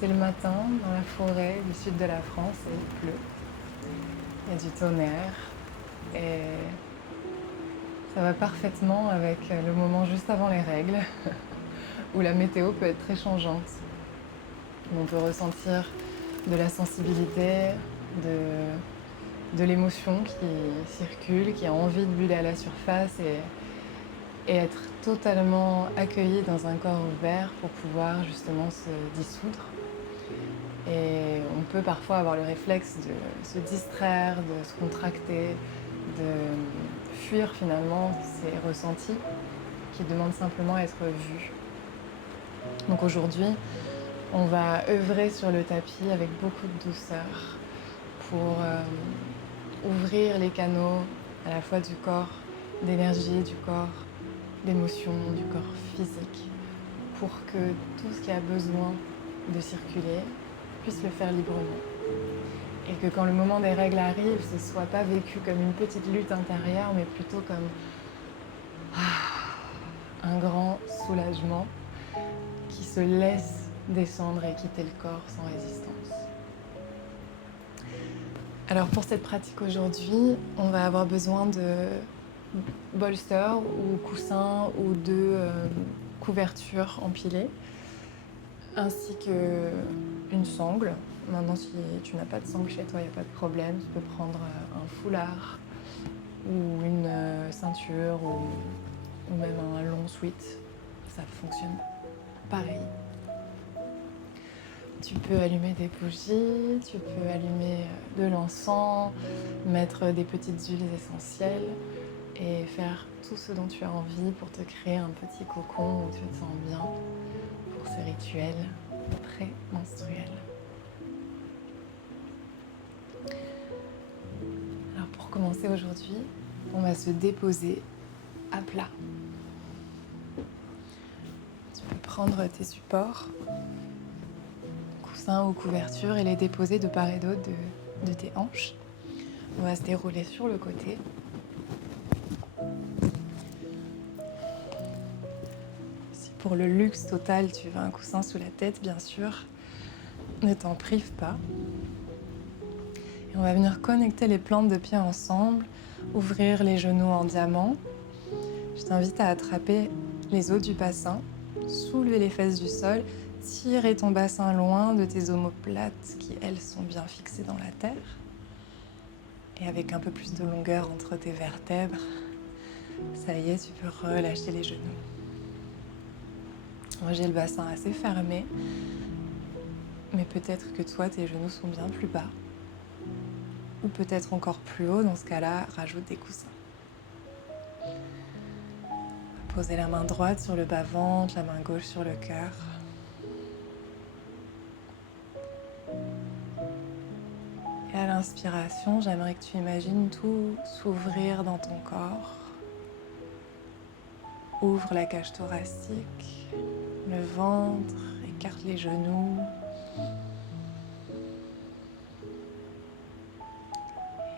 C'est le matin dans la forêt du sud de la France et il pleut. Il y a du tonnerre et ça va parfaitement avec le moment juste avant les règles où la météo peut être très changeante. On peut ressentir de la sensibilité, de l'émotion qui circule, qui a envie de buller à la surface et être totalement accueilli dans un corps ouvert pour pouvoir justement se dissoudre. Et on peut parfois avoir le réflexe de se distraire, de se contracter, de fuir finalement ces ressentis qui demandent simplement à être vus. Donc aujourd'hui, on va œuvrer sur le tapis avec beaucoup de douceur pour ouvrir les canaux à la fois du corps, d'énergie, du corps, d'émotion, du corps physique, pour que tout ce qui a besoin de circuler puisse le faire librement. Et que quand le moment des règles arrive, ce ne soit pas vécu comme une petite lutte intérieure, mais plutôt comme un grand soulagement qui se laisse descendre et quitter le corps sans résistance. Alors pour cette pratique aujourd'hui, on va avoir besoin de bolsters ou coussins ou de couvertures empilées, ainsi qu'une sangle. Maintenant, si tu n'as pas de sangle chez toi, il n'y a pas de problème. Tu peux prendre un foulard ou une ceinture ou même un long sweat. Ça fonctionne pareil. Tu peux allumer des bougies, tu peux allumer de l'encens, mettre des petites huiles essentielles et faire tout ce dont tu as envie pour te créer un petit cocon où tu te sens bien pour ces rituels pré-menstruels. Alors pour commencer aujourd'hui, on va se déposer à plat. Tu peux prendre tes supports, coussins ou couvertures et les déposer de part et d'autre de tes hanches. On va se dérouler sur le côté. Si pour le luxe total, tu veux un coussin sous la tête, bien sûr, ne t'en prive pas. Et on va venir connecter les plantes de pied ensemble, ouvrir les genoux en diamant. Je t'invite à attraper les os du bassin, soulever les fesses du sol, tirer ton bassin loin de tes omoplates qui, elles, sont bien fixées dans la terre. Et avec un peu plus de longueur entre tes vertèbres, ça y est, tu peux relâcher les genoux. Moi, j'ai le bassin assez fermé, mais peut-être que toi, tes genoux sont bien plus bas. Ou peut-être encore plus haut, dans ce cas-là, rajoute des coussins. Posez la main droite sur le bas-ventre, la main gauche sur le cœur. Et à l'inspiration, j'aimerais que tu imagines tout s'ouvrir dans ton corps. Ouvre la cage thoracique, le ventre, écarte les genoux.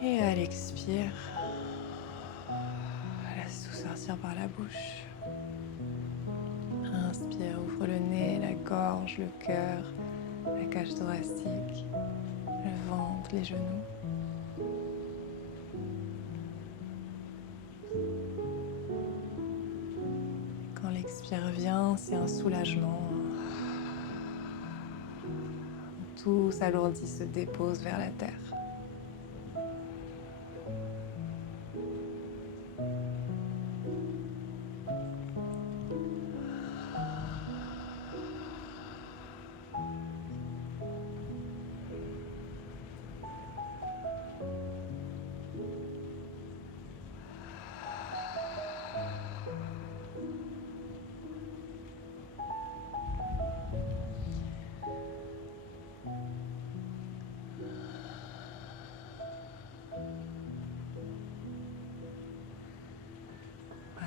Et à l'expire, laisse tout sortir par la bouche. Inspire, ouvre le nez, la gorge, le cœur, la cage thoracique, le ventre, les genoux. Quand l'expire vient, c'est un soulagement. Tout s'alourdit, se dépose vers la terre.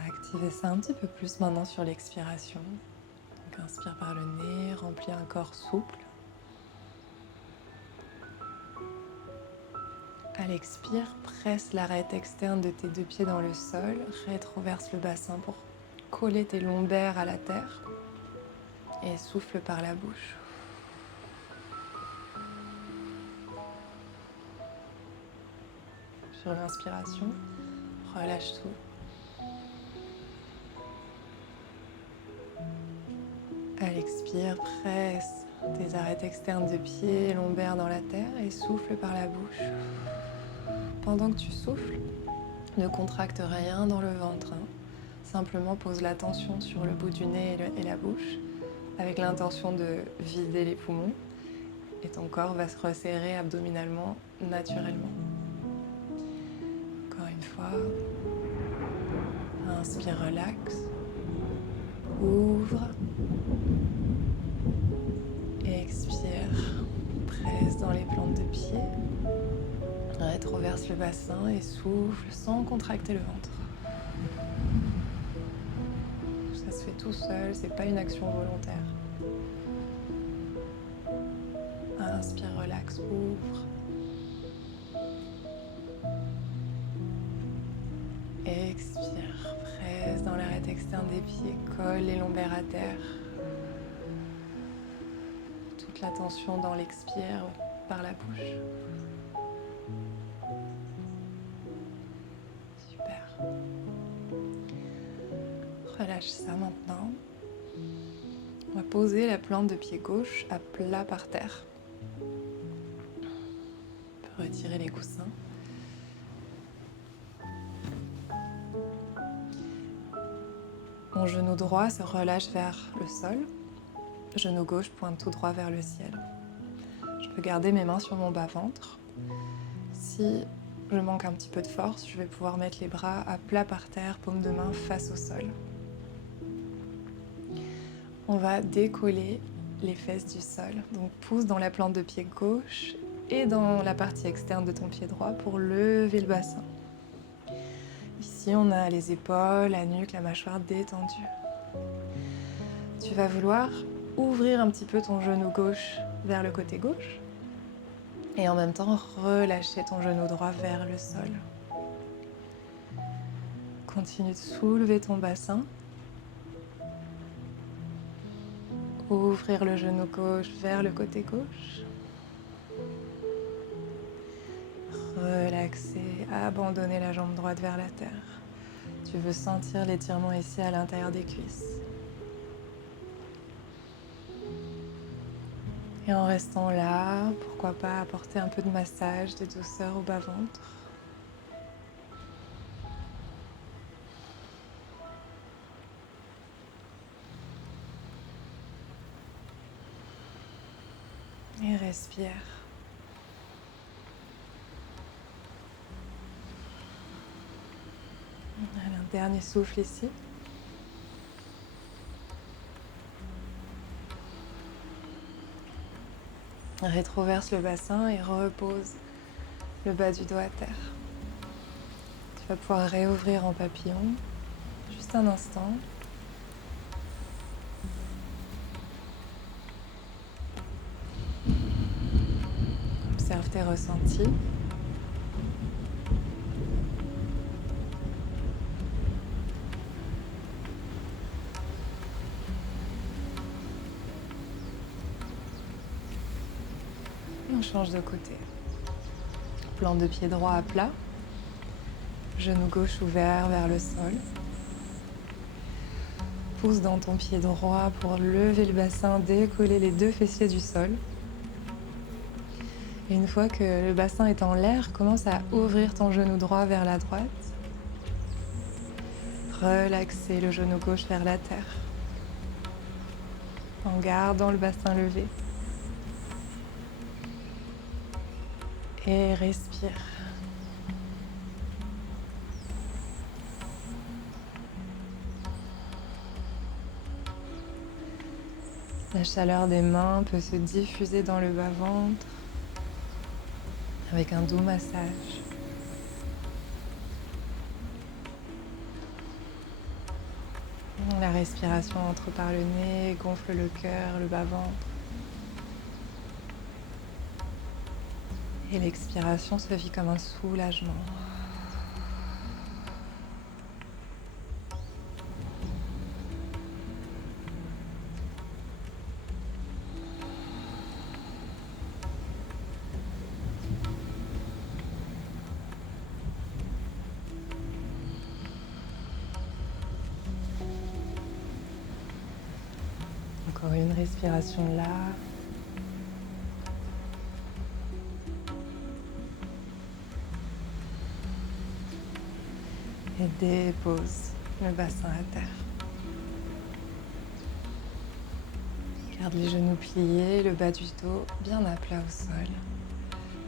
Activez ça un petit peu plus maintenant sur l'expiration. Donc inspire par le nez, remplis un corps souple. À l'expire, presse l'arête externe de tes deux pieds dans le sol, rétroverse le bassin pour coller tes lombaires à la terre et souffle par la bouche. sur l'inspiration. Relâche tout. À l'expire, presse tes arêtes externes de pied et lombaires dans la terre et souffle par la bouche. Pendant que tu souffles, ne contracte rien dans le ventre. Simplement pose l'attention sur le bout du nez et la bouche avec l'intention de vider les poumons et ton corps va se resserrer abdominalement naturellement. Encore une fois, inspire, relax, ouvre et expire, presse dans les plantes de pied, rétroverse le bassin et souffle sans contracter le ventre. Ça se fait tout seul, c'est pas une action volontaire. Inspire, relax, ouvre. Expire, presse dans l'arête externe des pieds, colle les lombaires à terre. Toute la tension dans l'expire par la bouche. Super. Relâche ça maintenant. On va poser la plante de pied gauche à plat par terre. On peut retirer les coussins. Mon genou droit se relâche vers le sol. Genou gauche pointe tout droit vers le ciel. Je peux garder mes mains sur mon bas-ventre. Si je manque un petit peu de force, je vais pouvoir mettre les bras à plat par terre, paume de main face au sol. On va décoller les fesses du sol. Donc pousse dans la plante de pied gauche et dans la partie externe de ton pied droit pour lever le bassin. Ici, on a les épaules, la nuque, la mâchoire détendue. Tu vas vouloir ouvrir un petit peu ton genou gauche vers le côté gauche et en même temps relâcher ton genou droit vers le sol. Continue de soulever ton bassin. Ouvrir le genou gauche vers le côté gauche. Relaxer, abandonner la jambe droite vers la terre. Tu veux sentir l'étirement ici à l'intérieur des cuisses. Et en restant là, pourquoi pas apporter un peu de massage, de douceur au bas-ventre. Et respire. Allez, un dernier souffle ici. Rétroverse le bassin et repose le bas du dos à terre. Tu vas pouvoir réouvrir en papillon. Juste un instant. Observe tes ressentis. Et on change de côté. Plante de pied droit à plat. Genou gauche ouvert vers le sol. Pousse dans ton pied droit pour lever le bassin, décoller les deux fessiers du sol. Et une fois que le bassin est en l'air, commence à ouvrir ton genou droit vers la droite. Relaxer le genou gauche vers la terre. En gardant le bassin levé. Et respire. La chaleur des mains peut se diffuser dans le bas-ventre avec un doux massage. La respiration entre par le nez, gonfle le cœur, le bas-ventre. Et l'expiration se vit comme un soulagement. respiration là. Et dépose le bassin à terre. Garde les genoux pliés, le bas du dos bien à plat au sol.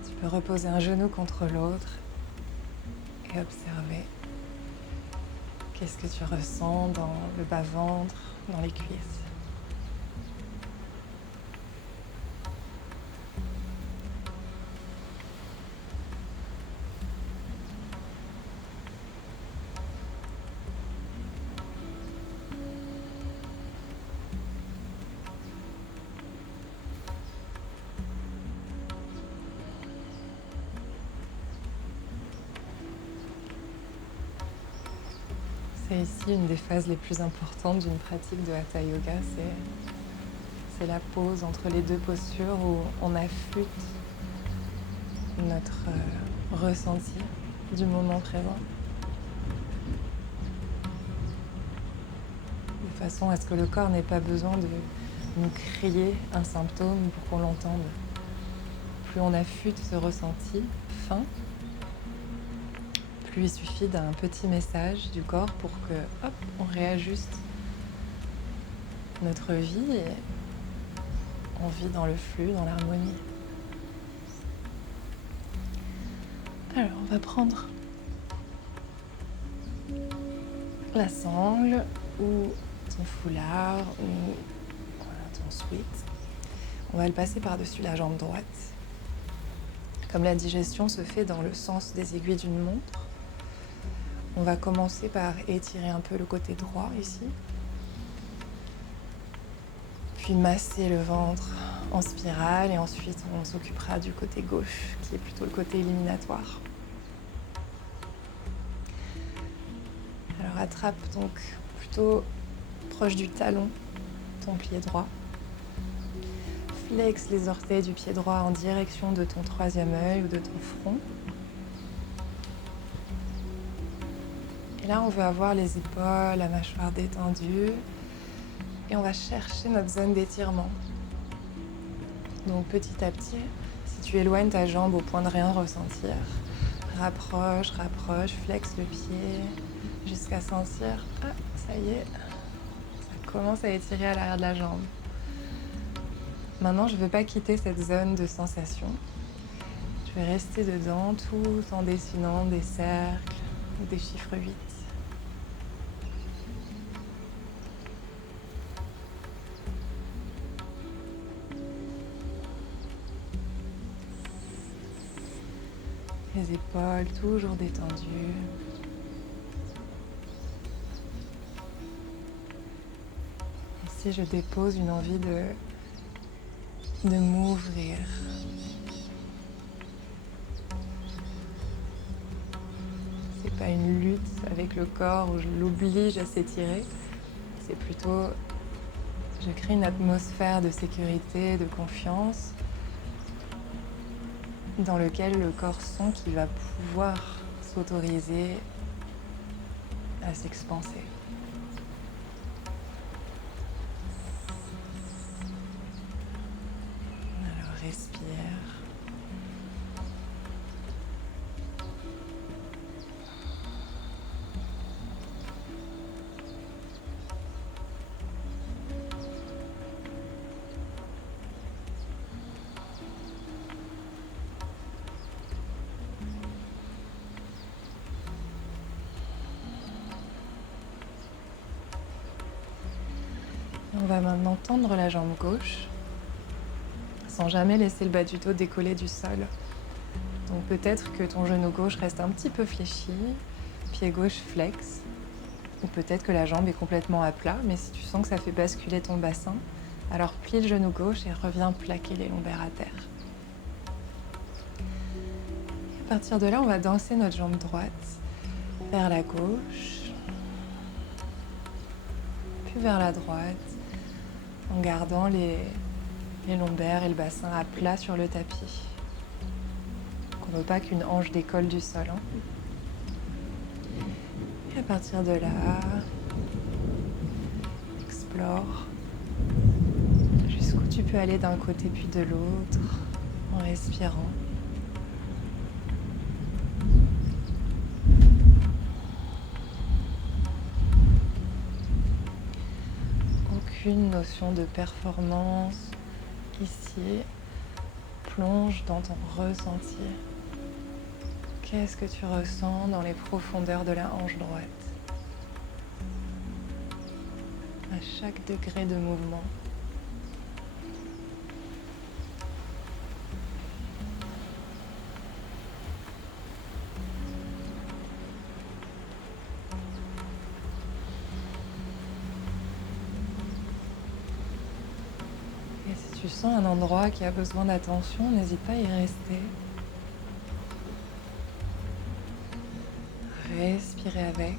Tu peux reposer un genou contre l'autre et observer qu'est-ce que tu ressens dans le bas-ventre, dans les cuisses. C'est ici une des phases les plus importantes d'une pratique de Hatha Yoga, c'est la pause entre les deux postures où on affûte notre ressenti du moment présent, de façon à ce que le corps n'ait pas besoin de nous crier un symptôme pour qu'on l'entende. Plus on affûte ce ressenti fin, plus il suffit d'un petit message du corps pour que, hop, on réajuste notre vie et on vit dans le flux, dans l'harmonie. Alors, on va prendre la sangle ou ton foulard ou voilà, ton sweat. On va le passer par-dessus la jambe droite. Comme la digestion se fait dans le sens des aiguilles d'une montre, on va commencer par étirer un peu le côté droit ici, puis masser le ventre en spirale et ensuite on s'occupera du côté gauche qui est plutôt le côté éliminatoire. Alors attrape donc plutôt proche du talon ton pied droit. Flexe les orteils du pied droit en direction de ton troisième œil ou de ton front. Et là, on veut avoir les épaules, la mâchoire détendue. Et on va chercher notre zone d'étirement. Donc petit à petit, si tu éloignes ta jambe au point de rien ressentir, rapproche, flexe le pied jusqu'à sentir, ah, ça y est, ça commence à étirer à l'arrière de la jambe. Maintenant, je ne veux pas quitter cette zone de sensation. Je vais rester dedans tout en dessinant des cercles ou des chiffres 8. Les épaules toujours détendues. Ici, je dépose une envie de m'ouvrir. C'est pas une lutte avec le corps où je l'oblige à s'étirer. C'est plutôt, je crée une atmosphère de sécurité, de confiance, dans lequel le corps sent qu'il va pouvoir s'autoriser à s'expanser. Alors respire. On va maintenant tendre la jambe gauche sans jamais laisser le bas du dos décoller du sol. Donc peut-être que ton genou gauche reste un petit peu fléchi, pied gauche flex, ou peut-être que la jambe est complètement à plat, mais si tu sens que ça fait basculer ton bassin, alors plie le genou gauche et reviens plaquer les lombaires à terre. Et à partir de là, on va danser notre jambe droite vers la gauche, puis vers la droite, en gardant les lombaires et le bassin à plat sur le tapis. On ne veut pas qu'une hanche décolle du sol. Et à partir de là, explore Tu peux aller d'un côté puis de l'autre en respirant. Aucune notion de performance ici. Plonge dans ton ressenti. Qu'est-ce que tu ressens dans les profondeurs de la hanche droite? À chaque degré de mouvement. Et si tu sens un endroit qui a besoin d'attention, n'hésite pas à y rester. Respirez avec.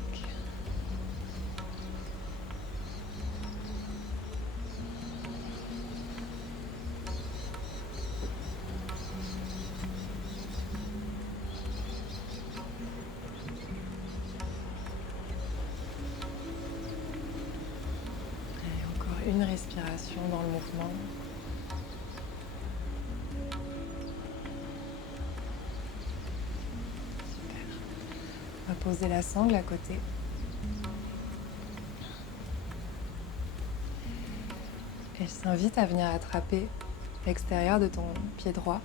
Et encore une respiration dans le mouvement. Super. On va poser la sangle à côté. Et je t'invite à venir attraper l'extérieur de ton pied droit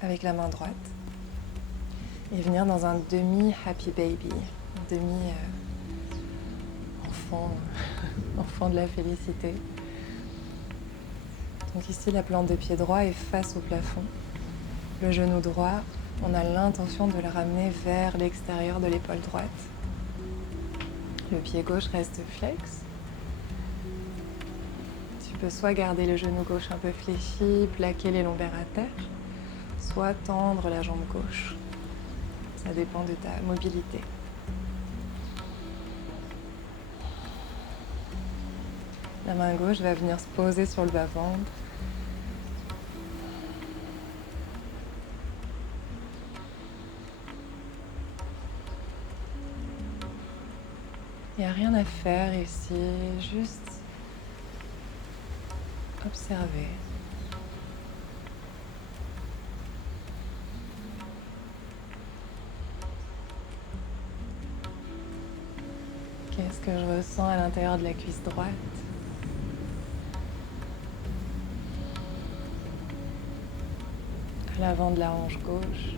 avec la main droite et venir dans un demi-happy baby, demi-enfant, enfant de la félicité. Donc ici, la plante de pied droit est face au plafond. Le genou droit, on a l'intention de le ramener vers l'extérieur de l'épaule droite. Le pied gauche reste flex. Tu peux soit garder le genou gauche un peu fléchi, plaquer les lombaires à terre, soit tendre la jambe gauche. Ça dépend de ta mobilité. La main gauche va venir se poser sur le bas-ventre. Il n'y a rien à faire ici, juste observer. Qu'est-ce que je ressens à l'intérieur de la cuisse droite? À l'avant de la hanche gauche.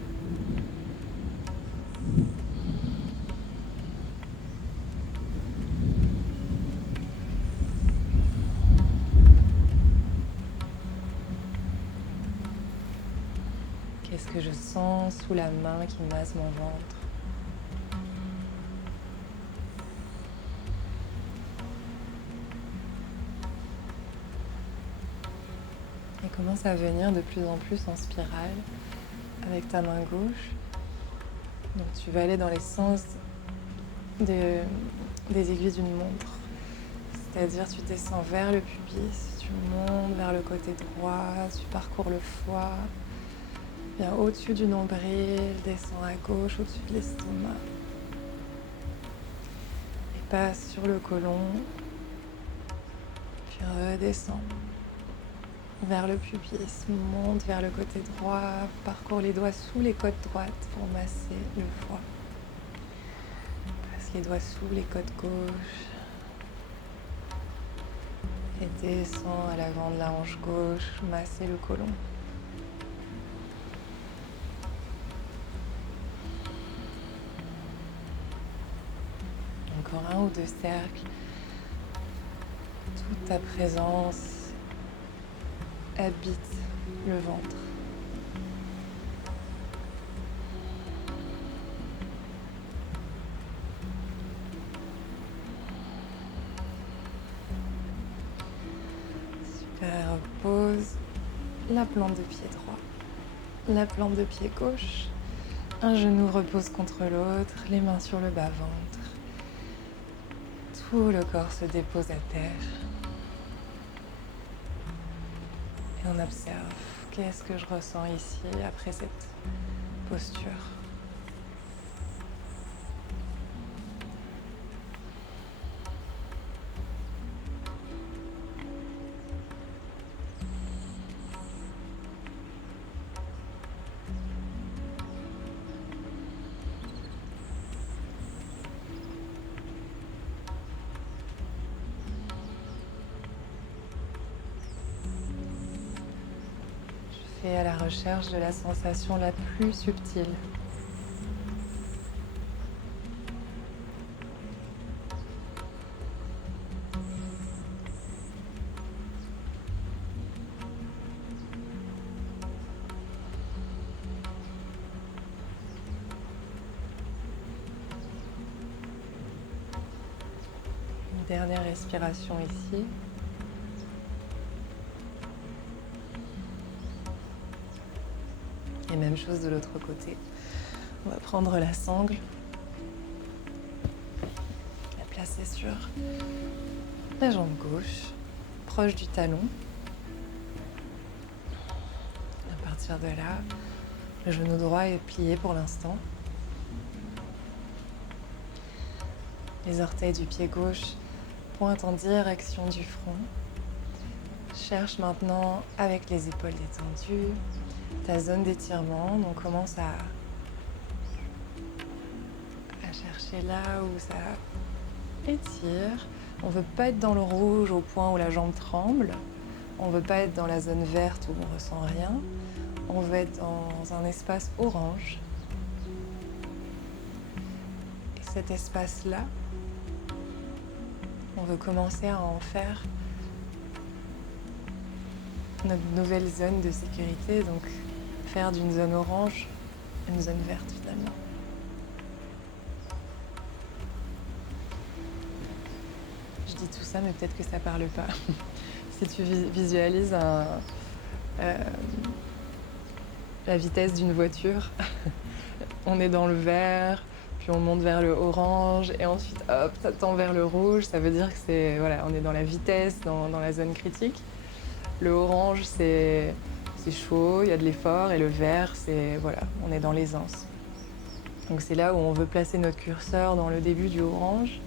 Qu'est-ce que je sens sous la main qui masse mon ventre? Et commence à venir de plus en plus en spirale avec ta main gauche. Donc tu vas aller dans les sens des aiguilles d'une montre. C'est-à-dire tu descends vers le pubis, tu montes vers le côté droit, tu parcours le foie, viens au-dessus du nombril, descends à gauche au-dessus de l'estomac. Et passe sur le côlon, puis redescends vers le pubis, monte vers le côté droit, parcours les doigts sous les côtes droites pour masser le foie. Passe les doigts sous les côtes gauches. Et descends à l'avant de la hanche gauche, masser le côlon. Encore un ou deux cercles. Toute ta présence habite le ventre. Super, pose la plante de pied droit, la plante de pied gauche. Un genou repose contre l'autre, les mains sur le bas-ventre. Tout le corps se dépose à terre. Et on observe qu'est-ce que je ressens ici après cette posture. et à la recherche de la sensation la plus subtile. Une dernière respiration ici. Et même chose de l'autre côté. On va prendre la sangle, la placer sur la jambe gauche, proche du talon. À partir de là, le genou droit est plié pour l'instant. Les orteils du pied gauche pointent en direction du front. Cherche maintenant avec les épaules détendues ta zone d'étirement. Donc commence à chercher là où ça étire. On ne veut pas être dans le rouge au point où la jambe tremble. On ne veut pas être dans la zone verte où on ne ressent rien. On veut être dans un espace orange. Et cet espace-là, on veut commencer à en faire notre nouvelle zone de sécurité, donc faire d'une zone orange une zone verte finalement. Je dis tout ça, mais peut-être que ça parle pas. Si tu visualises la vitesse d'une voiture, on est dans le vert, puis on monte vers le orange, et ensuite hop, ça tend vers le rouge. Ça veut dire que c'est voilà, on est dans la vitesse, dans la zone critique. Le orange, c'est chaud, il y a de l'effort, et le vert, c'est voilà, on est dans l'aisance. Donc c'est là où on veut placer notre curseur dans le début du orange.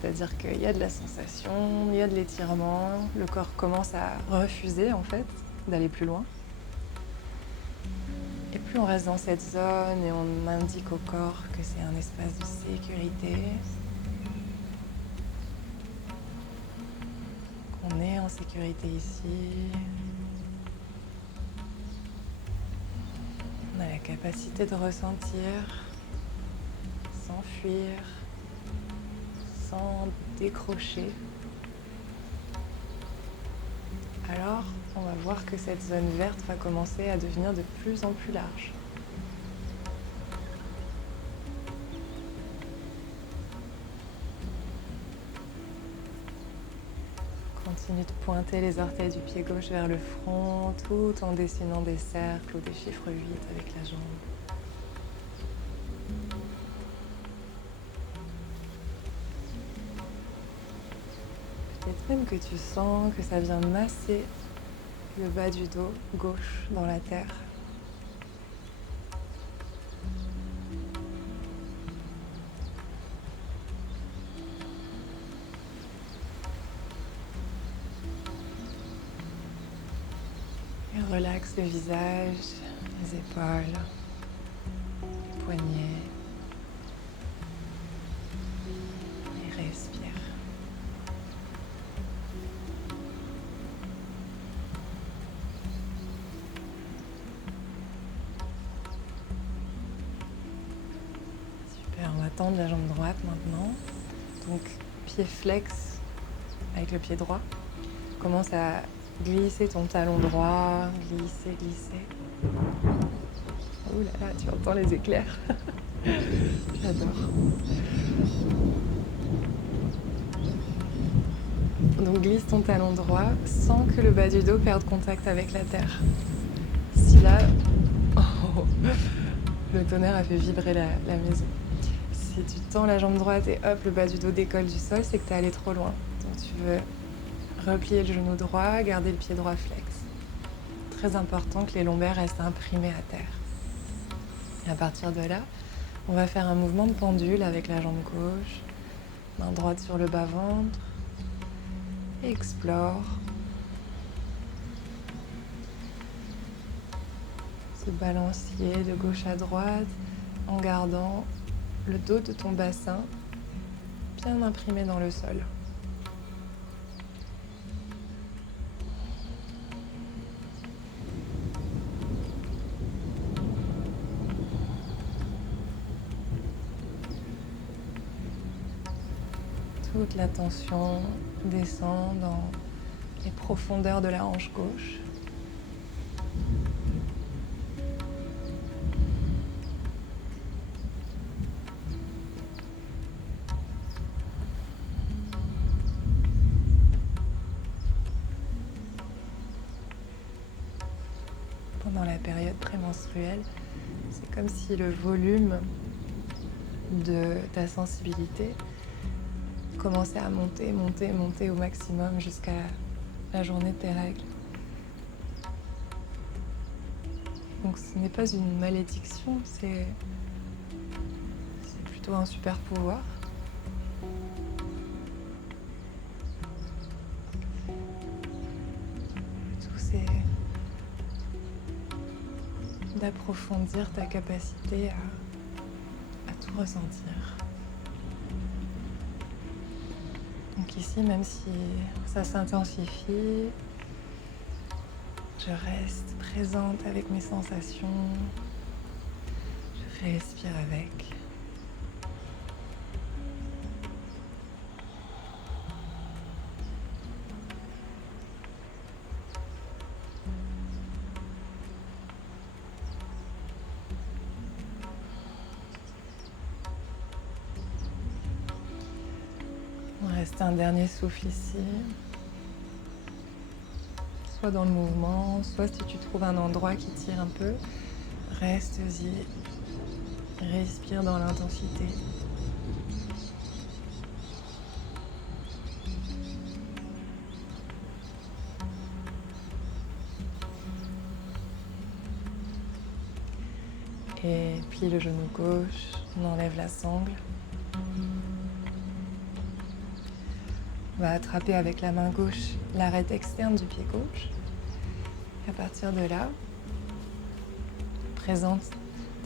C'est-à-dire qu'il y a de la sensation, il y a de l'étirement, le corps commence à refuser en fait d'aller plus loin. Et plus on reste dans cette zone et on indique au corps que c'est un espace de sécurité, qu'on est en sécurité ici, on a la capacité de ressentir sans fuir, sans décrocher. Alors, on va voir que cette zone verte va commencer à devenir de plus en plus large. Continue de pointer les orteils du pied gauche vers le front, tout en dessinant des cercles ou des chiffres 8 avec la jambe. Peut-être même que tu sens que ça vient masser le bas du dos gauche dans la terre. Et relaxe le visage, les épaules, les poignets. Et respire. Super, on va tendre la jambe droite maintenant. Donc, pied flex avec le pied droit. Commence à glisser ton talon droit, glisser, glisser. Ouh là là, tu entends les éclairs. J'adore. Donc glisse ton talon droit sans que le bas du dos perde contact avec la terre. Si là, oh, le tonnerre a fait vibrer la maison. Si tu tends la jambe droite et hop, le bas du dos décolle du sol, c'est que tu es allé trop loin. Donc tu veux replier le genou droit, garder le pied droit flex. Très important que les lombaires restent imprimés à terre. Et à partir de là, on va faire un mouvement de pendule avec la jambe gauche, main droite sur le bas-ventre. Explore. Ce balancier de gauche à droite en gardant le dos de ton bassin bien imprimé dans le sol. toute la tension descend dans les profondeurs de la hanche gauche. Pendant la période prémenstruelle, c'est comme si le volume de ta sensibilité commençait à monter, monter, monter au maximum jusqu'à la journée de tes règles. Donc ce n'est pas une malédiction, c'est plutôt un super pouvoir. Tout c'est d'approfondir ta capacité à tout ressentir. Donc ici, même si ça s'intensifie, je reste présente avec mes sensations, je respire avec. Il reste un dernier souffle ici. Soit dans le mouvement, soit si tu trouves un endroit qui tire un peu, reste-y. Respire dans l'intensité. Et plie le genou gauche, on enlève la sangle. On va attraper avec la main gauche l'arête externe du pied gauche. Et à partir de là, présente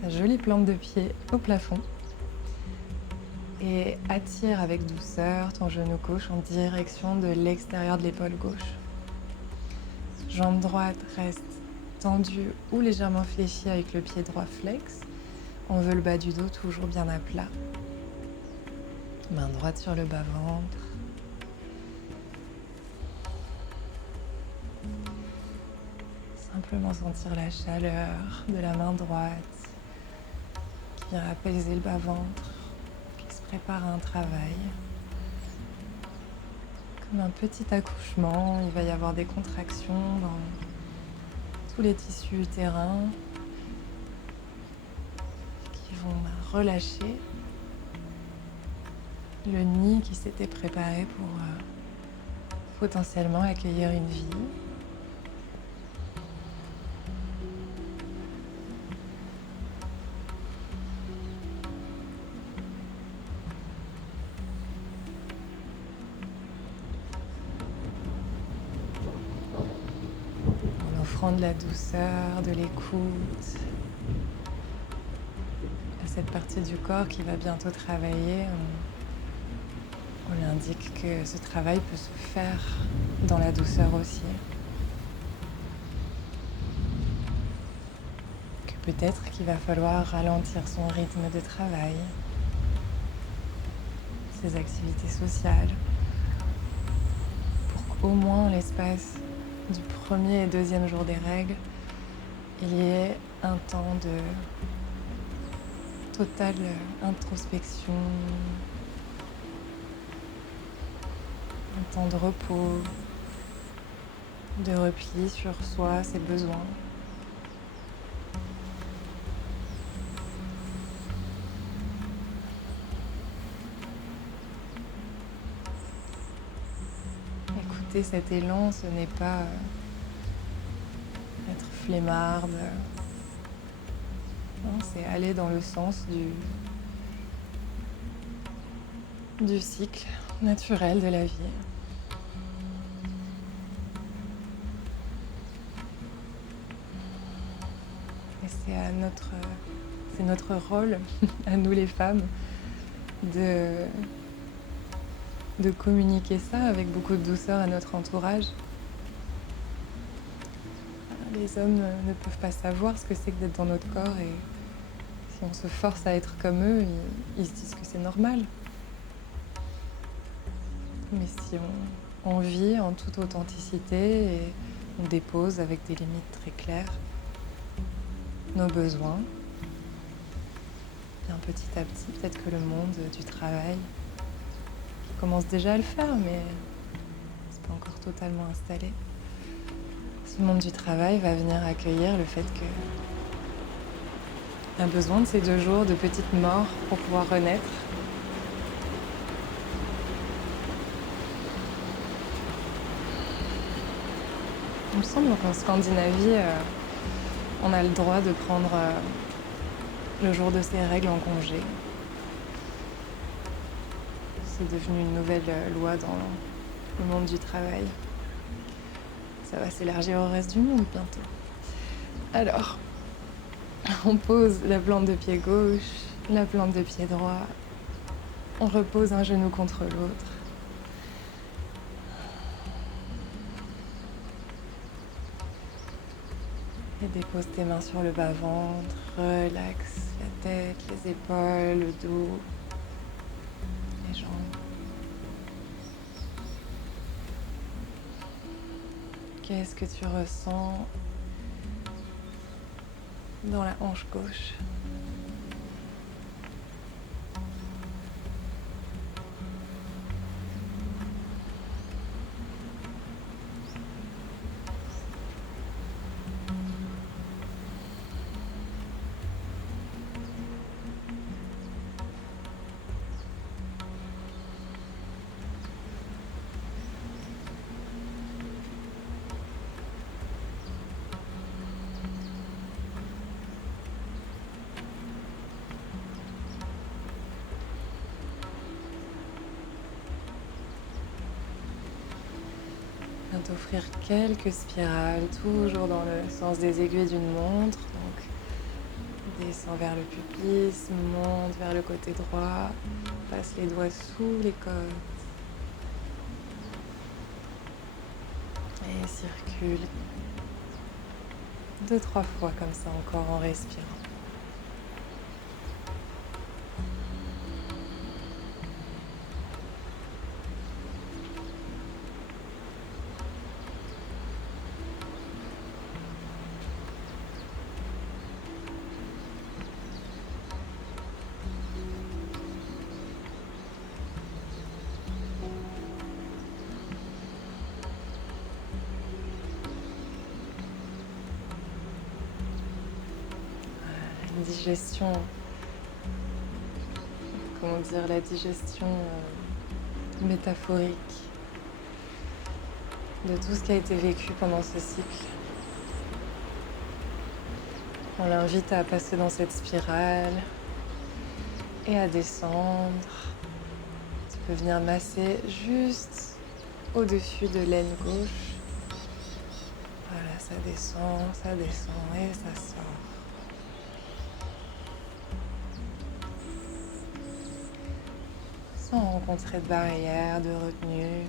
ta jolie plante de pied au plafond et attire avec douceur ton genou gauche en direction de l'extérieur de l'épaule gauche. Jambe droite reste tendue ou légèrement fléchie avec le pied droit flex. On veut le bas du dos toujours bien à plat. Main droite sur le bas-ventre. Simplement sentir la chaleur de la main droite qui vient apaiser le bas-ventre, qui se prépare à un travail. Comme un petit accouchement, il va y avoir des contractions dans tous les tissus utérins qui vont relâcher le nid qui s'était préparé pour potentiellement accueillir une vie. Offrant de la douceur, de l'écoute à cette partie du corps qui va bientôt travailler, on lui indique que ce travail peut se faire dans la douceur aussi. Que peut-être qu'il va falloir ralentir son rythme de travail, ses activités sociales, pour qu'au moins l'espace du premier et deuxième jour des règles, il y ait un temps de totale introspection, un temps de repos, de repli sur soi, ses besoins. Écouter cet élan, ce n'est pas être flemmarde. Non, c'est aller dans le sens du cycle naturel de la vie. Et c'est notre rôle, à nous les femmes, de communiquer ça avec beaucoup de douceur à notre entourage. Les hommes ne peuvent pas savoir ce que c'est que d'être dans notre corps et si on se force à être comme eux, ils se disent que c'est normal. Mais si on vit en toute authenticité et on dépose avec des limites très claires nos besoins, bien petit à petit, peut-être que le monde du travail commence déjà à le faire, mais c'est pas encore totalement installé. Ce monde du travail va venir accueillir le fait qu'on a besoin de ces 2 jours de petite mort pour pouvoir renaître. Il me semble qu'en Scandinavie, on a le droit de prendre le jour de ses règles en congé. C'est devenu une nouvelle loi dans le monde du travail. Ça va s'élargir au reste du monde bientôt. Alors, on pose la plante de pied gauche, la plante de pied droit. On repose un genou contre l'autre. Et dépose tes mains sur le bas-ventre. Relaxe la tête, les épaules, le dos, les jambes. Qu'est-ce que tu ressens dans la hanche gauche? Viens t'offrir quelques spirales, toujours dans le sens des aiguilles d'une montre. Donc, descends vers le pubis, monte vers le côté droit, passe les doigts sous les côtes et circule 2-3 fois comme ça encore en respirant. Digestion, comment dire, la digestion métaphorique de tout ce qui a été vécu pendant ce cycle. On l'invite à passer dans cette spirale et à descendre. Tu peux venir masser juste au-dessus de l'aine gauche. Voilà, ça descend et ça sort. Sans rencontrer de barrière, de retenue.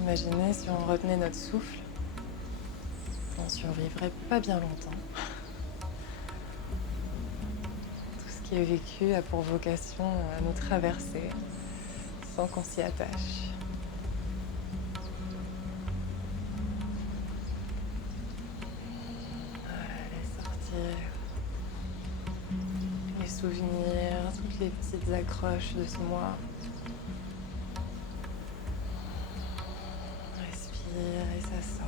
Imaginez si on retenait notre souffle, on survivrait pas bien longtemps. Tout ce qui est vécu a pour vocation à nous traverser sans qu'on s'y attache. Voilà, laisse sortir les souvenirs, toutes les petites accroches de ce mois. Respire et ça sort.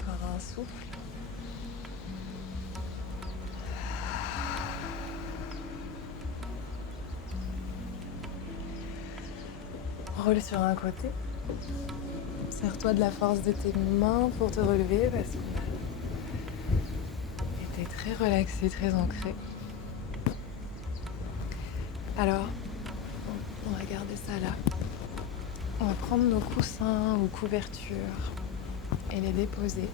Encore un souffle. Roule sur un côté. Serre-toi de la force de tes mains pour te relever parce qu'on a été très relaxé, très ancré. Alors, on va garder ça là. On va prendre nos coussins ou couvertures et les déposer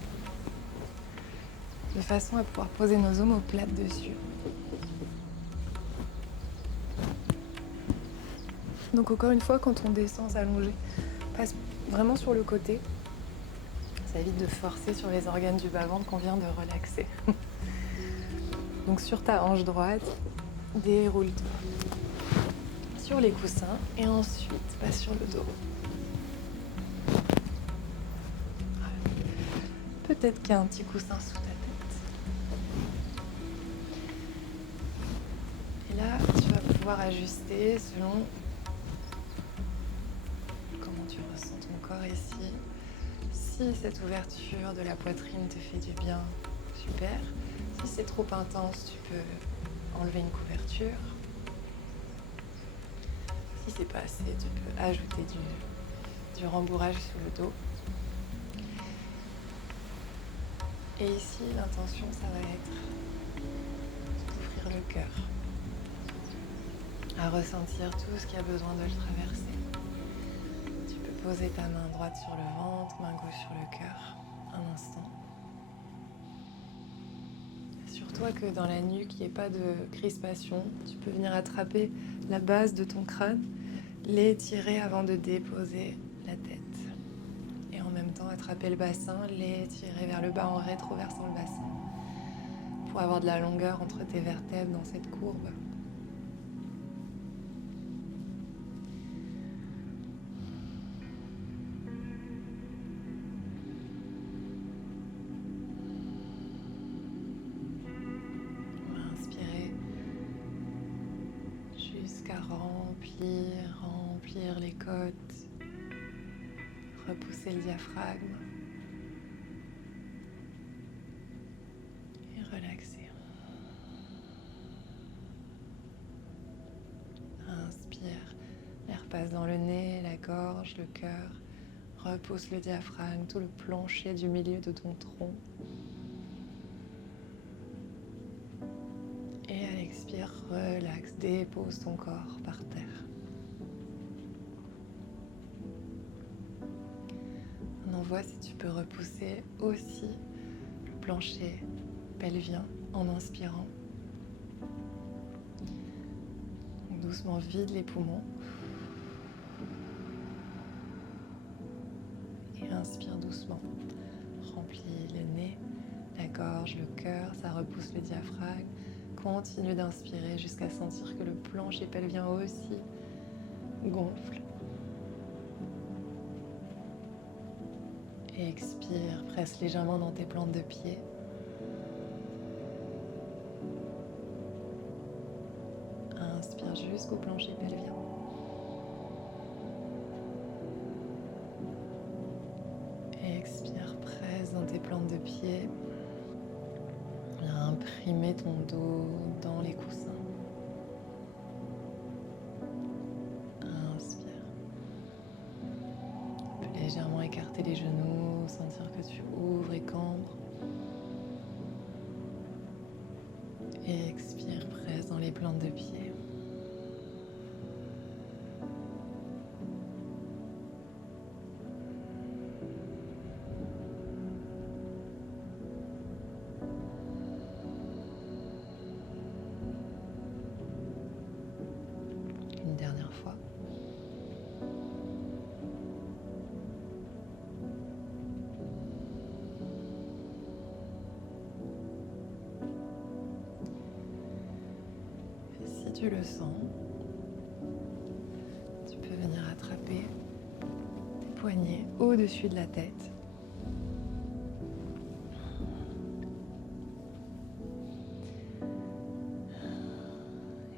de façon à pouvoir poser nos omoplates dessus. Donc encore une fois, quand on descend s'allonger, passe vraiment sur le côté. Ça évite de forcer sur les organes du bas-ventre qu'on vient de relaxer. Donc sur ta hanche droite, déroule-toi sur les coussins et ensuite passe sur le dos. Peut-être qu'il y a un petit coussin sous ta tête. Et là, tu vas pouvoir ajuster selon comment tu ressens ton corps ici. Si cette ouverture de la poitrine te fait du bien, super. Si c'est trop intense, tu peux enlever une couverture. Si c'est pas assez, tu peux ajouter du rembourrage sous le dos. Et ici, l'intention, ça va être d'ouvrir le cœur, à ressentir tout ce qui a besoin de le traverser. Tu peux poser ta main droite sur le ventre, main gauche sur le cœur, un instant. Assure-toi que dans la nuque, il n'y ait pas de crispation. Tu peux venir attraper la base de ton crâne, l'étirer avant de déposer la tête. Et en même temps, attraper le bassin, l'étirer vers le bas en rétroversant le bassin pour avoir de la longueur entre tes vertèbres dans cette courbe. On va inspirer jusqu'à remplir les côtes, repousser le diaphragme et relaxer. Inspire, l'air passe dans le nez, la gorge, le cœur. Repousse le diaphragme, tout le plancher du milieu de ton tronc. Et à l'expire, relaxe, dépose ton corps par terre. On envoie si tu peux repousser aussi le plancher pelvien en inspirant. Donc doucement vide les poumons. Et inspire doucement. Remplis le nez, la gorge, le cœur, ça repousse le diaphragme. Continue d'inspirer jusqu'à sentir que le plancher pelvien aussi gonfle. Et expire, presse légèrement dans tes plantes de pied. Inspire jusqu'au plancher pelvien. Et expire, presse dans tes plantes de pied. Imprimer ton dos dans les coussins. Inspire. Tu peux légèrement écarter les genoux, sentir que tu ouvres et cambres. Et expire, presse dans les plantes de pied. Une dernière fois. Si tu le sens, tu peux venir attraper tes poignets au-dessus de la tête.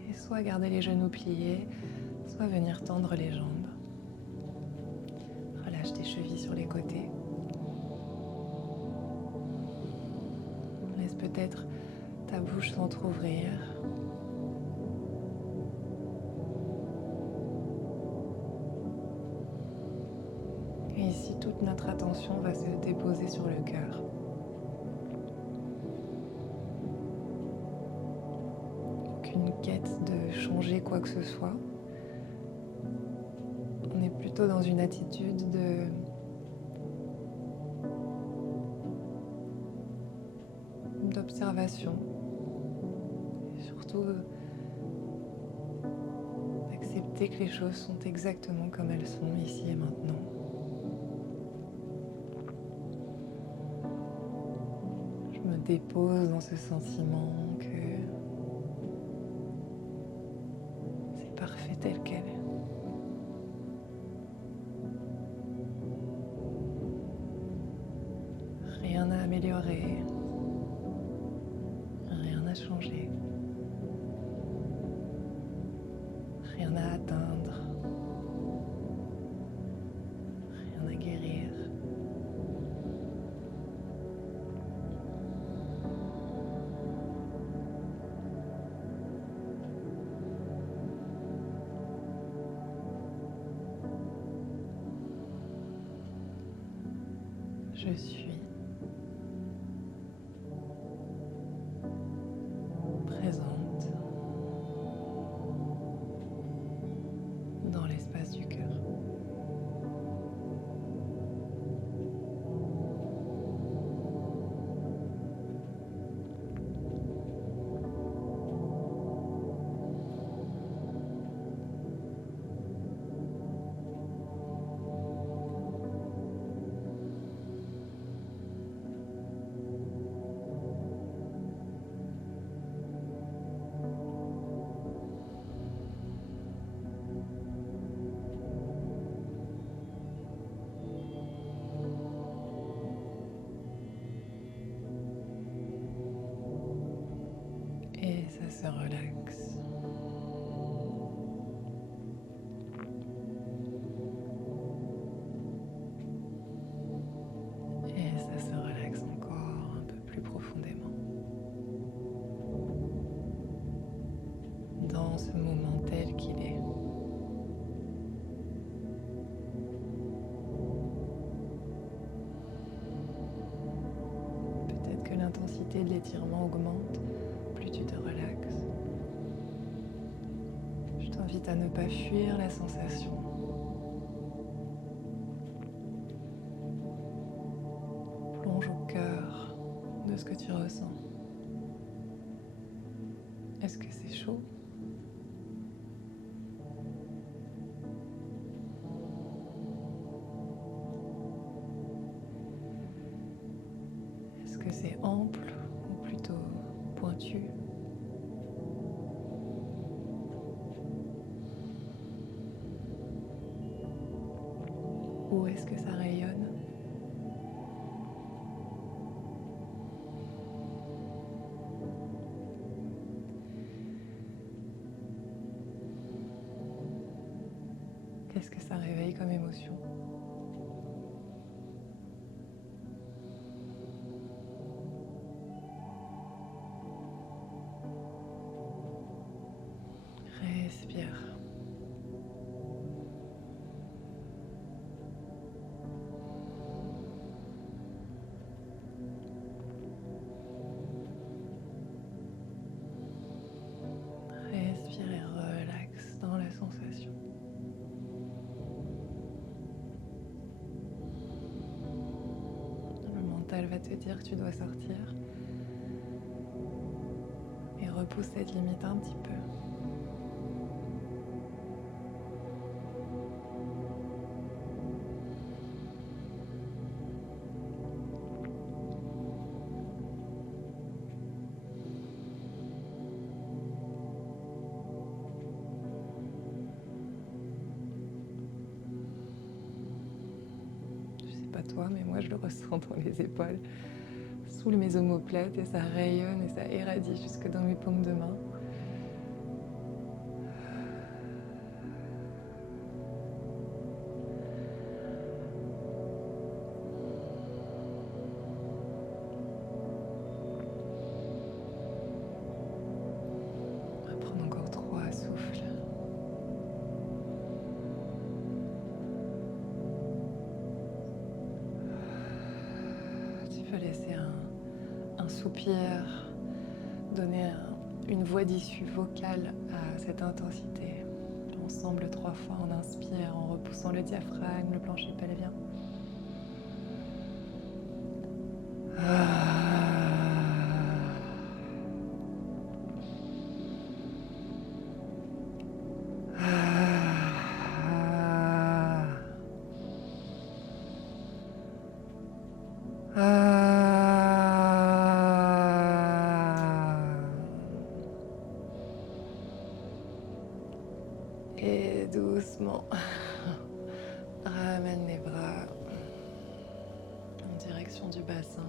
Et soit garder les genoux pliés, soit venir tendre les jambes. Relâche tes chevilles sur les côtés. Laisse peut-être ta bouche s'entrouvrir. Et ici, toute notre attention va se déposer sur le cœur. Aucune quête de changer quoi que ce soit. On est plutôt dans une attitude d'observation. Et surtout, accepter que les choses sont exactement comme elles sont ici et maintenant. Je me dépose dans ce sentiment que corps et rien n'a changé. Rien à atteindre, rien à guérir. Je suis présente dans l'espace du cœur. Et ça se relaxe. Et ça se relaxe encore un peu plus profondément. Dans ce moment tel qu'il est. Peut-être que l'intensité de l'étirement augmente. Plus tu te relaxes. Je t'invite à ne pas fuir la sensation. Plonge au cœur de ce que tu ressens. Est-ce que c'est chaud ? Est-ce que c'est ample ou plutôt pointu ? Où est-ce que ça rayonne ? Qu'est-ce que ça réveille comme émotion ? Respire. Respire et relaxe dans la sensation. Le mental va te dire que tu dois sortir et repousse cette limite un petit peu. Pas toi, mais moi je le ressens dans les épaules, sous mes omoplates, et ça rayonne et ça irradie jusque dans mes paumes de main. On va prendre encore 3 souffles. Tu peux laisser un soupir, donner une voix d'issue vocale à cette intensité. Ensemble 3 fois, on inspire en repoussant le diaphragme, le plancher pelvien. Et doucement, ramène les bras en direction du bassin.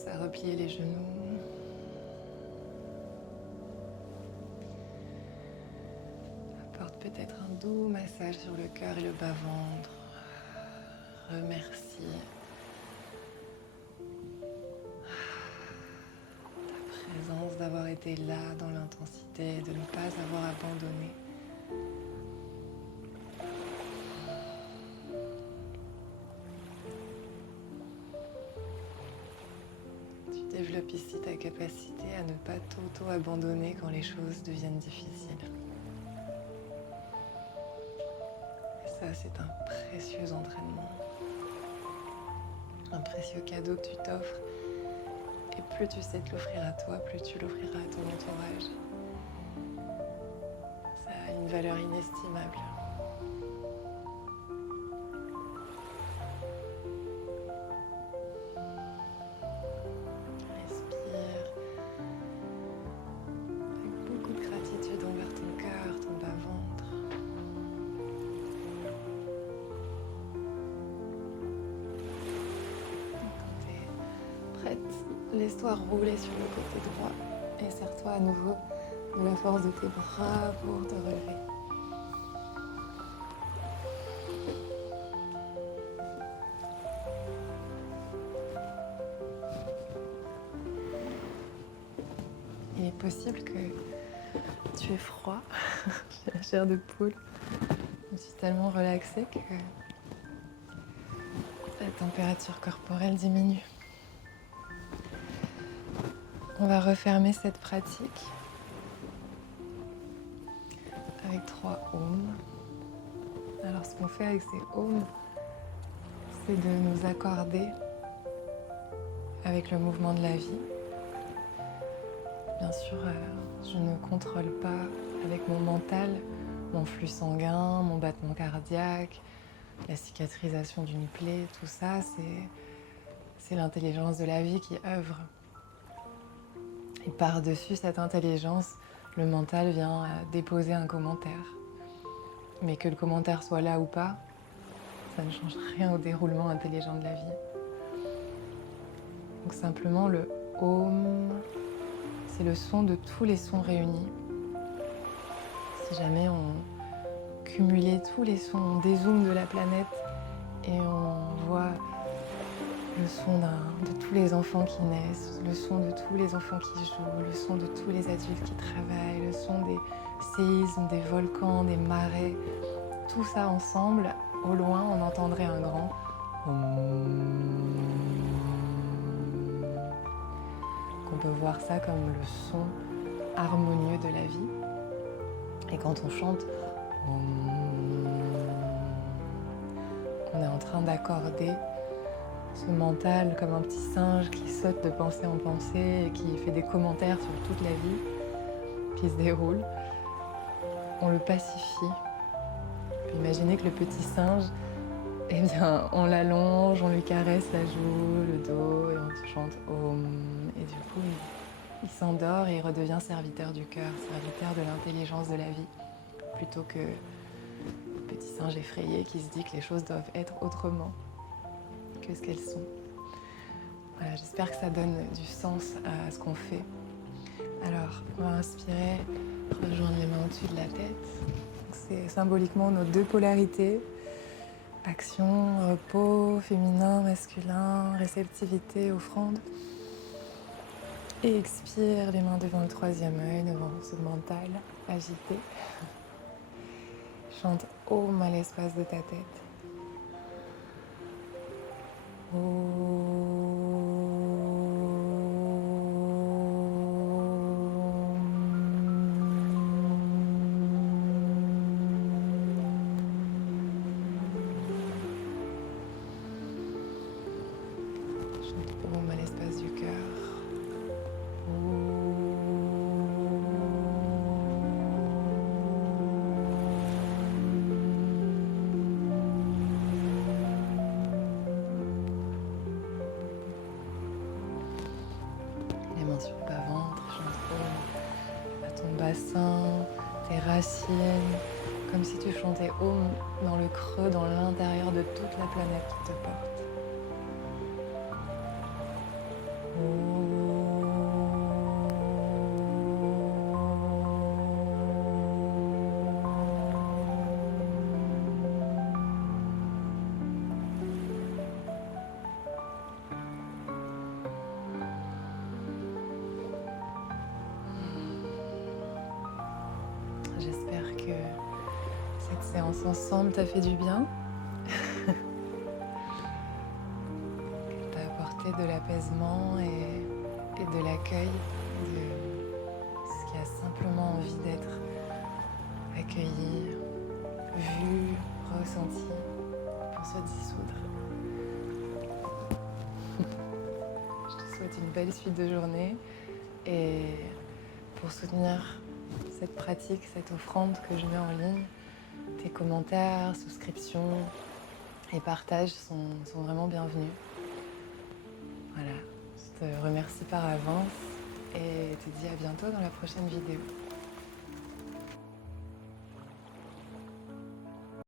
Commence à replier les genoux. Apporte peut-être un doux massage sur le cœur et le bas-ventre. Remercie ta présence, d'avoir été là dans l'intensité, de ne pas avoir abandonné. Développe ici ta capacité à ne pas t'auto-abandonner quand les choses deviennent difficiles. Et ça, c'est un précieux entraînement, un précieux cadeau que tu t'offres. Et plus tu sais te l'offrir à toi, plus tu l'offriras à ton entourage. Ça a une valeur inestimable. Laisse-toi rouler sur le côté droit et serre-toi à nouveau de la force de tes bras pour te relever. Il est possible que tu aies froid. J'ai la chair de poule. Je suis tellement relaxée que la température corporelle diminue. On va refermer cette pratique avec 3 ohms. Alors ce qu'on fait avec ces ohms, c'est de nous accorder avec le mouvement de la vie. Bien sûr, je ne contrôle pas avec mon mental, mon flux sanguin, mon battement cardiaque, la cicatrisation d'une plaie, tout ça, c'est l'intelligence de la vie qui œuvre. Et par-dessus cette intelligence, le mental vient déposer un commentaire. Mais que le commentaire soit là ou pas, ça ne change rien au déroulement intelligent de la vie. Donc simplement le Om, c'est le son de tous les sons réunis. Si jamais on cumulait tous les sons, on dézoome de la planète et on voit le son de tous les enfants qui naissent, le son de tous les enfants qui jouent, le son de tous les adultes qui travaillent, le son des séismes, des volcans, des marées. Tout ça ensemble, au loin, on entendrait un grand qu'on peut voir ça comme le son harmonieux de la vie. Et quand on chante, on est en train d'accorder ce mental comme un petit singe qui saute de pensée en pensée et qui fait des commentaires sur toute la vie qui se déroule. On le pacifie. Imaginez que le petit singe, eh bien, on l'allonge, on lui caresse la joue, le dos et on chante Om. Et du coup, il s'endort et il redevient serviteur du cœur, serviteur de l'intelligence de la vie, plutôt que le petit singe effrayé qui se dit que les choses doivent être autrement que ce qu'elles sont. Voilà, j'espère que ça donne du sens à ce qu'on fait. Alors, on va inspirer, rejoindre les mains au-dessus de la tête. C'est symboliquement nos deux polarités. Action, repos, féminin, masculin, réceptivité, offrande. Et expire, les mains devant le troisième œil, devant ce mental agité. Chante Om à l'espace de ta tête. Chante Om à l'espace du cœur. Les mains sur le bas-ventre, chante Om à ton bassin, tes racines, comme si tu chantais Om dans le creux, dans l'intérieur de toute la planète qui te porte. Om. séance ensemble t'a fait du bien, t'a apporté de l'apaisement et de l'accueil de ce qui a simplement envie d'être accueilli, vu, ressenti pour se dissoudre. Je te souhaite une belle suite de journée et pour soutenir cette pratique, cette offrande que je mets en ligne, tes commentaires, souscriptions et partages sont vraiment bienvenus. Voilà, je te remercie par avance et te dis à bientôt dans la prochaine vidéo.